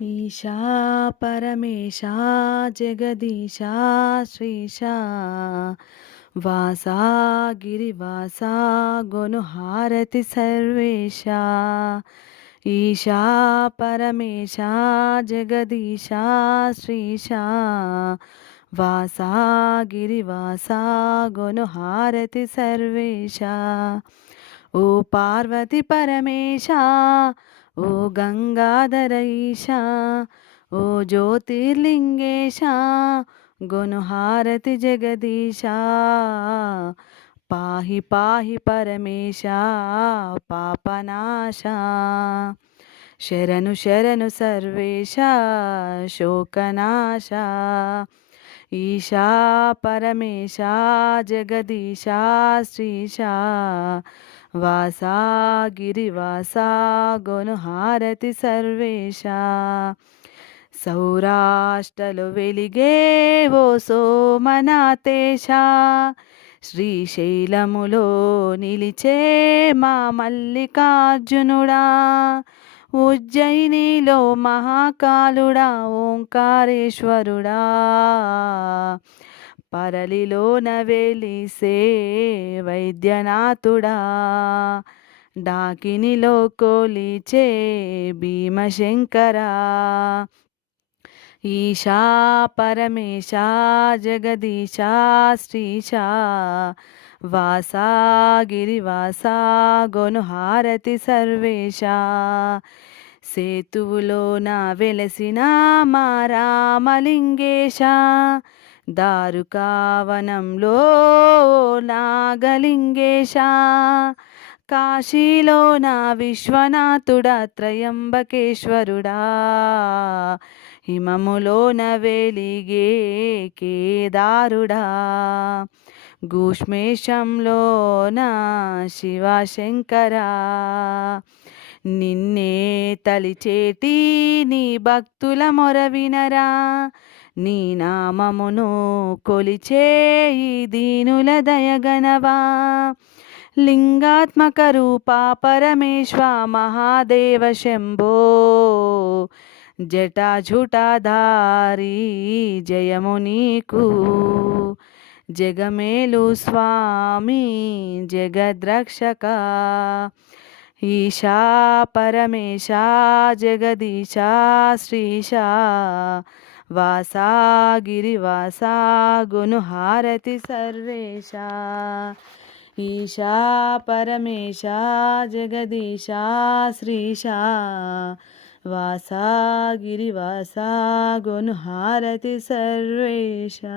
ఈశా పరమేశా జగదీశా శ్రీశా వాసా గిరివాసా గొనుహారతి సర్వేశా ఈశా పరమేశా జగదీశా శ్రీశా వాసా గిరివాసా గొనుహారతి సర్వేశా ఓ పార్వతి పరమేశా ఓ గంగాధర ఈశా ఓ జ్యోతిర్లింగేశా గొనుహారతి జగదీశా పాహి పాహి పరమేశా పాపనాశా శరణు శరణు సర్వేశా శోకనాశా ఈశా పరమేశా జగదీశా శ్రీశా వాసా గిరివాసా గొనుహారతి సర్వేశా సౌరాష్ట్రలో వెలిగే ఓ సోమనాథేశా శ్రీశైలములో నిలిచే మా మల్లికార్జునుడా ఉజ్జయినిలో మహాకాలుడా ఓంకారేశ్వరుడా పరలిలోన వెలిసే వైద్యనాథుడా డాకినిలో కొలిచే భీమశంకరా ఈశా పరమేశా జగదీశా శ్రీశా వాసా గిరివాసా గొనుహారతి సర్వేశా సేతువులోన వెలసిన మా రామలింగేశా దారుకావనంలో నాగలింగేశా కాశీలో నా విశ్వనాథుడా త్రయంబకేశ్వరుడా హిమములోన వెలిగే కేదారుడా గూష్మేశంలోన శివశంకరా నిన్నే తలిచేటి నీ భక్తుల మొరవినరా నీ నామమును కొలిచే ఈ దీనుల దయగనవా లింగాత్మక రూపా పరమేశ్వ మహాదేవ శంభో జటాజుటాధారి జయము నీకు జగమేలు స్వామి జగద్రక్షక ఈశా పరమేశా జగదీశా శ్రీశా వాసా గిరివాసా గునుహారతి సర్వేశా ఈశా పరమేశా జగదీశా శ్రీశా వాసా గిరివాసా గునుహారతి సర్వేశా.